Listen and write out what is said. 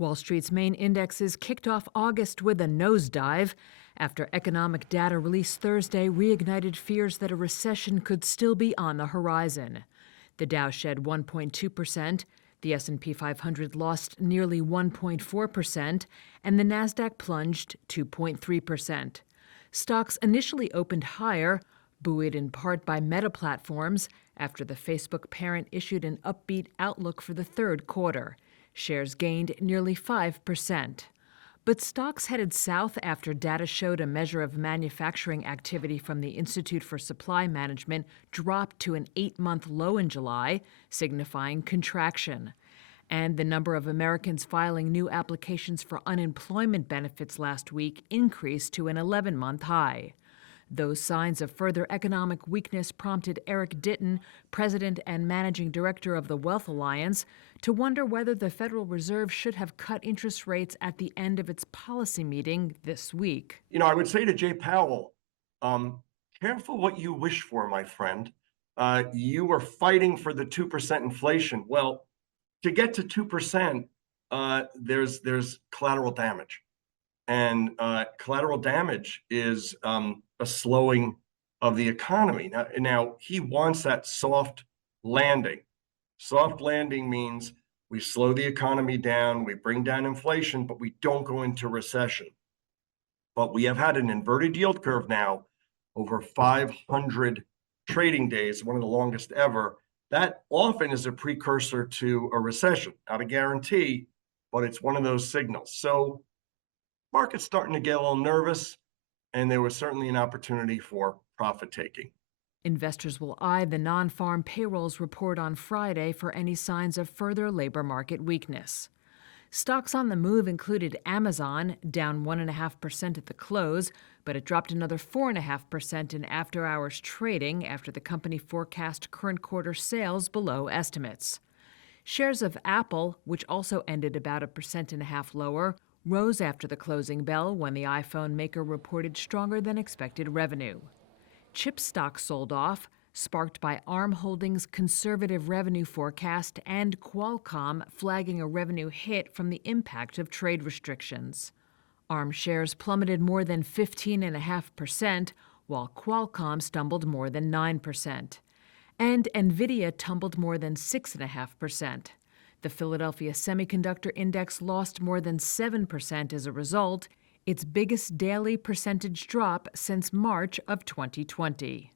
Wall Street's main indexes kicked off August with a nosedive after economic data released Thursday reignited fears that a recession could still be on the horizon. The Dow shed 1.2%, the S&P 500 lost nearly 1.4%, and the Nasdaq plunged 2.3%. Stocks initially opened higher, buoyed in part by Meta platforms, after the Facebook parent issued an upbeat outlook for the third quarter. Shares gained nearly 5%. But stocks headed south after data showed a measure of manufacturing activity from the Institute for Supply Management dropped to an 8-month low in July, signifying contraction. And the number of Americans filing new applications for unemployment benefits last week increased to an 11-month high. Those signs of further economic weakness prompted Eric Diton, president and managing director of the Wealth Alliance, to wonder whether the Federal Reserve should have cut interest rates at the end of its policy meeting this week. I would say to Jay Powell, careful what you wish for, my friend. You were fighting for the 2% inflation. Well, to get to 2%, there's collateral damage. And collateral damage is a slowing of the economy. Now, he wants that soft landing. Soft landing means we slow the economy down, we bring down inflation, but we don't go into recession. But we have had an inverted yield curve now over 500 trading days, one of the longest ever. That often is a precursor to a recession. Not a guarantee, but it's one of those signals. So market's starting to get a little nervous, and there was certainly an opportunity for profit taking. Investors will eye the non-farm payrolls report on Friday for any signs of further labor market weakness. Stocks on the move included Amazon, down 1.5% at the close, but it dropped another 4.5% in after-hours trading after the company forecast current quarter sales below estimates. Shares of Apple, which also ended about 1.5% lower, rose after the closing bell when the iPhone maker reported stronger than expected revenue. Chip stocks sold off, sparked by ARM Holdings' conservative revenue forecast and Qualcomm flagging a revenue hit from the impact of trade restrictions. ARM shares plummeted more than 15.5%, while Qualcomm stumbled more than 9%. And NVIDIA tumbled more than 6.5%. The Philadelphia Semiconductor Index lost more than 7% as a result, its biggest daily percentage drop since March of 2020.